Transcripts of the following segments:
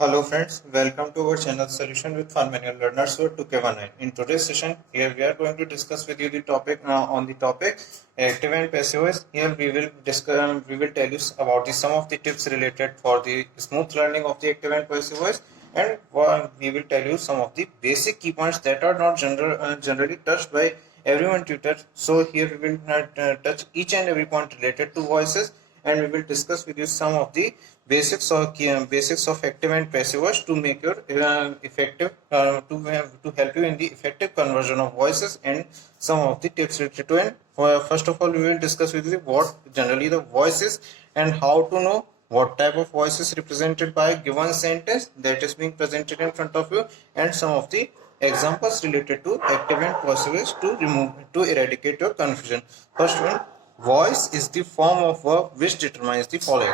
Hello friends, welcome to our channel Solution with Fun Manual Learners for 2K19. In today's session, here we are going to discuss with you the topic on the topic active and passive voice. Here we will tell you about some of the tips related for the smooth learning of the active and passive voice, and we will tell you some of the basic key points that are not generally touched by everyone tutor. So here we will touch each and every point related to voices, and we will discuss with you some of the basics of active and passive voice to make your effective to help you in the effective conversion of voices, and some of the tips related to it. First of all, we will discuss with you what generally the voice is and how to know what type of voice is represented by a given sentence that is being presented in front of you, and some of the examples related to active and passive voice to eradicate your confusion. First one, voice is the form of verb which determines the following.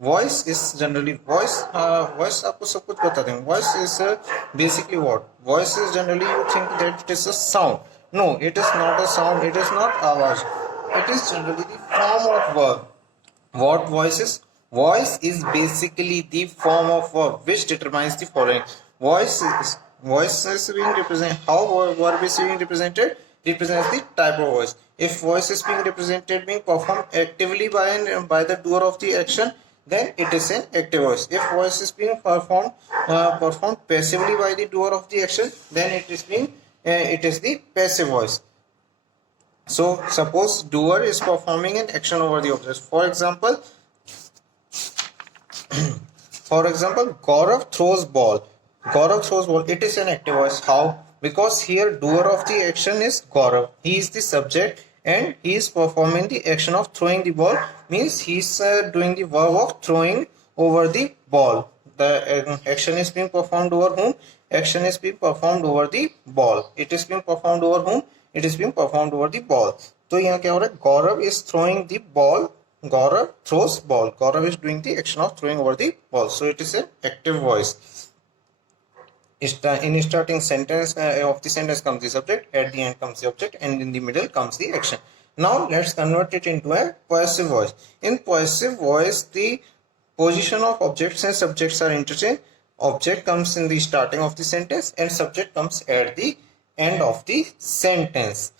Voice is generally voice आपको सब कुछ बता देंगे. Voice is basically what? Voice is generally, you think that it is a sound. No, it is not a sound. It is not आवाज. It is generally the form of verb. What voice is? Voice is basically the form of verb which determines the following. Voice is being represented. How verb is being represented? Represents the type of voice. If voice is being represented, being performed actively by the doer of the action, then it is an active voice. If voice is being performed passively by the doer of the action, then it is the passive voice. So suppose doer is performing an action over the object. For example, Gaurav throws ball. Gaurav throws ball. It is an active voice. How? Because here doer of the action is Gaurav. He is the subject and he is performing the action of throwing the ball. Means he is doing the verb of throwing over the ball. The action is being performed over whom? Action is being performed over the ball. It is being performed over whom? It is being performed over the ball. तो यहाँ क्या हो रहा है? Gaurav is throwing the ball. Gaurav throws ball. Gaurav is doing the action of throwing over the ball. So it is an active voice. In starting sentence of the sentence comes the subject, at the end comes the object, and in the middle comes the action. Now let's convert it into a passive voice. In passive voice, the position of objects and subjects are interchanged. Object comes in the starting of the sentence and subject comes at the end of the sentence.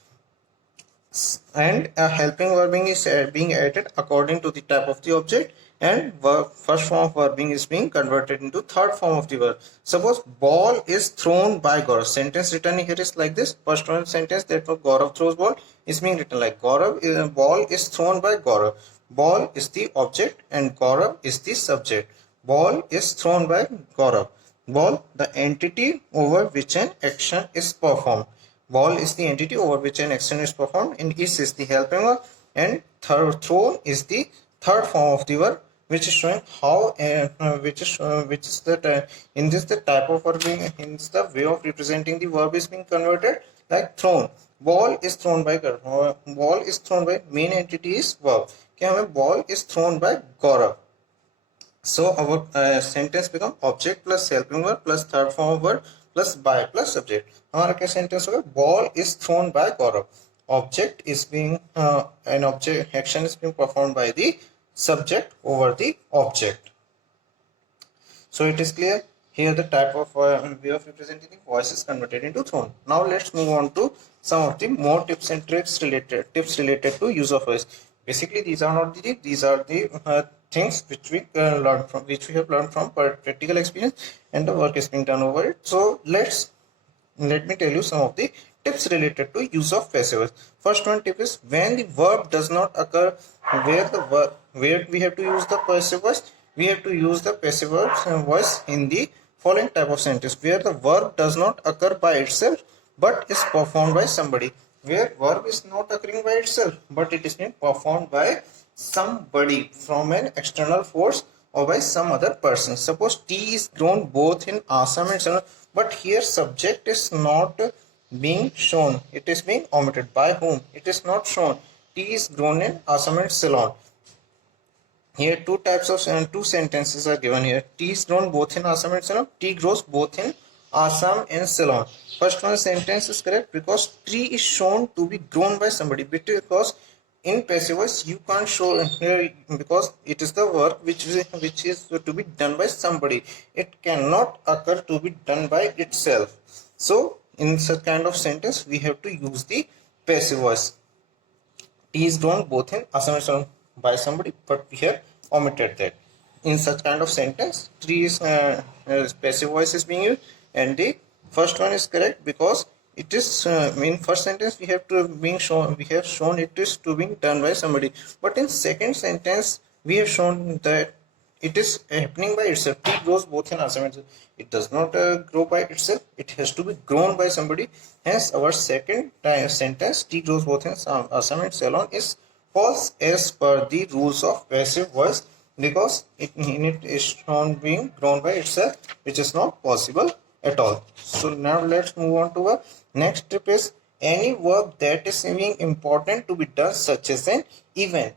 And a helping verbing is being added according to the type of the object, and first form of verbing is being converted into third form of the verb. Suppose ball is thrown by Gaurav. Sentence written here is like this. First one sentence, that Gaurav throws ball, is being written like ball is thrown by Gaurav. Ball is the object and Gaurav is the subject. Ball is thrown by Gaurav. Ball, the entity over which an action is performed. Ball is the entity over which an action is performed, and is the helping verb, and thrown is the third form of the verb, which is showing how which is the in this the type of verb in the way of representing the verb is being converted like thrown. Ball is thrown by Gaurav. Ball is thrown by main entity is verb. क्या ball is thrown by Gaurav. So our sentence become object plus helping verb plus third form of verb plus by plus subject. हमारा क्या sentence होगा? Ball is thrown by Gaurav. Object is being an object action is being performed by the subject over the object. So it is clear here the type of way of representing the voice is converted into thrown. Now let's move on to some of the more tips and tricks related to use of voice. Basically, these are not the tips; these are the things which we have learned from practical experience, and the work is being done over it. So let me tell you some of the tips related to use of passive voice. First one tip is when the verb does not occur where we have to use the passive voice. We have to use the passive voice in the following type of sentence where the verb does not occur by itself but is performed by somebody. Where verb is not occurring by itself but it is being performed by somebody from an external force or by some other person. Suppose tea is grown both in Assam and Ceylon, but here subject is not being shown. It is being omitted. By whom? It is not shown. Tea is grown in Assam and Ceylon. Here two sentences are given here. Tea is grown both in Assam and Ceylon. Tea grows both in Assam and Ceylon. First one sentence is correct because tree is shown to be grown by somebody, because in passive voice you can't show here because it is the work which is to be done by somebody. It cannot occur to be done by itself. So in such kind of sentence we have to use the passive voice. T is drawn both in assumption by somebody, but we have omitted that. In such kind of sentence, T is passive voice is being used, and the first one is correct because it is in first sentence we have to being shown, we have shown it is to being done by somebody, but in second sentence we have shown that it is happening by itself. T grows both in assignments. It does not grow by itself. It has to be grown by somebody. Hence, our second sentence, T grows both in assignments alone, is false as per the rules of passive voice because in it is shown being grown by itself, which is not possible at all. So now let's move on to our next step is any work that is being important to be done, such as an event.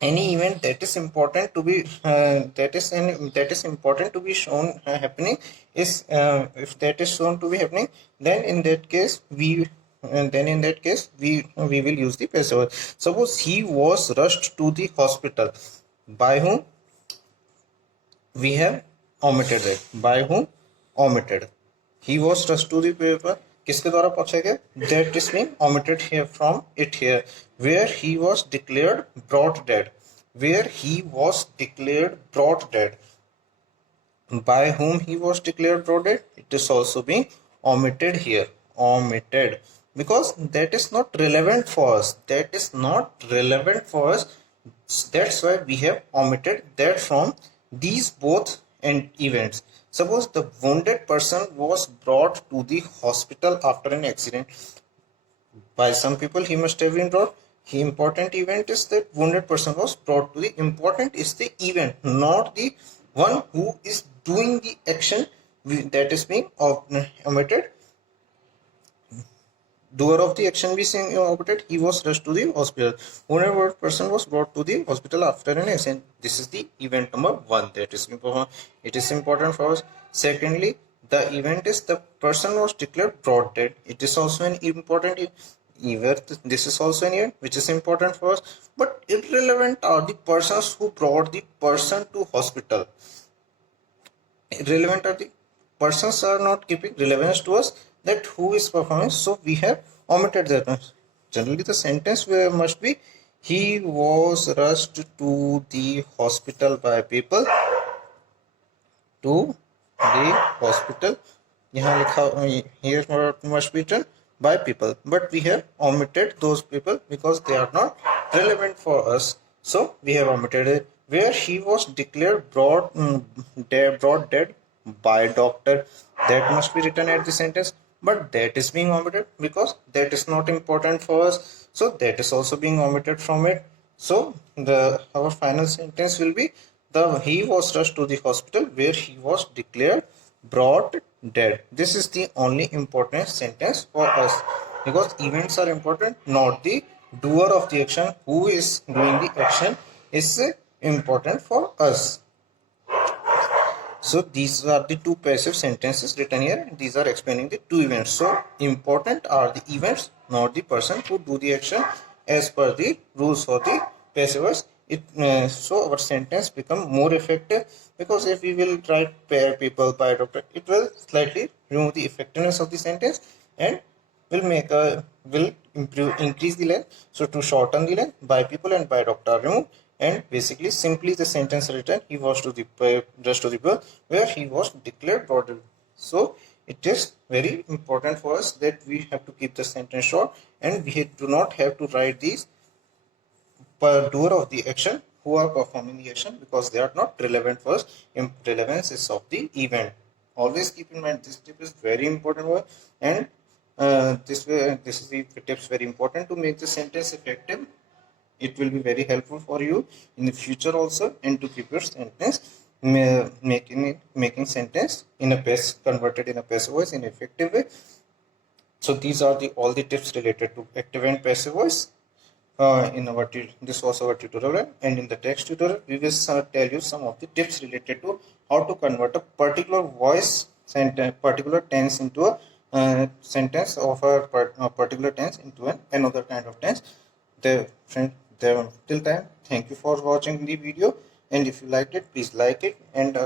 Any event that is important to be that is important to be shown happening is if that is shown to be happening, then in that case we will use the passive voice. Suppose he was rushed to the hospital. By whom? We have omitted that. By whom? Omitted. He was rushed to the paper. किसके द्वारा पूछा गया? That is being omitted here from it here. Where he was declared brought dead. Where he was declared brought dead. By whom he was declared brought dead? It is also being omitted here. Omitted. Because that is not relevant for us. That is not relevant for us. That's why we have omitted that from these both events. Suppose the wounded person was brought to the hospital after an accident. By some people he must have been brought. The important event is that wounded person was brought to the important is the event, not the one who is doing the action that is being omitted. Doer of the action be saying omitted. He was rushed to the hospital. Wounded person was brought to the hospital after an accident. This is the event number 1 that is important. It is important for us. Secondly, the event is the person was declared brought dead. It is also an important event. This is also an event which is important for us. But irrelevant are the persons who brought the person to hospital. Relevant are the persons are not keeping relevance to us, that who is performing, so we have omitted that. Generally the sentence must be he was rushed to the hospital by people to the hospital. Here must be written by people, but we have omitted those people because they are not relevant for us, so we have omitted it. Where he was declared brought dead by doctor, that must be written at the sentence, but that is being omitted because that is not important for us, so that is also being omitted from it. So our final sentence will be he was rushed to the hospital where he was declared brought dead. This is the only important sentence for us because events are important, not the doer of the action. Who is doing the action is important for us. So these are the two passive sentences written here. These are explaining the two events. So important are the events, not the person who do the action as per the rules of the passive voice. So our sentence become more effective because if we will write pair people by doctor, it will slightly remove the effectiveness of the sentence and will increase the length. So to shorten the length, by people and by doctor remove, and basically simply the sentence written he was to the just to the birth where he was declared brought dead. So it is very important for us that we have to keep the sentence short and we do not have to write these per doer of the action who are performing the action because they are not relevant for us. Relevance is of the event. Always keep in mind this tip is very important word, and this is the tips very important to make the sentence effective. It will be very helpful for you in the future also, and to keep your sentence making sentence in a converted in a passive voice in effective way. So these are all the tips related to active and passive voice. This was our tutorial, and in the next tutorial we will tell you some of the tips related to how to convert a particular voice sentence, particular tense into a sentence of a particular tense into another kind of tense. till time, thank you for watching the video, and if you liked it, please like it, and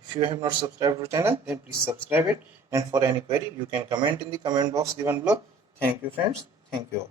if you have not subscribed to the channel, then please subscribe it, and for any query you can comment in the comment box given below. Thank you friends, thank you all.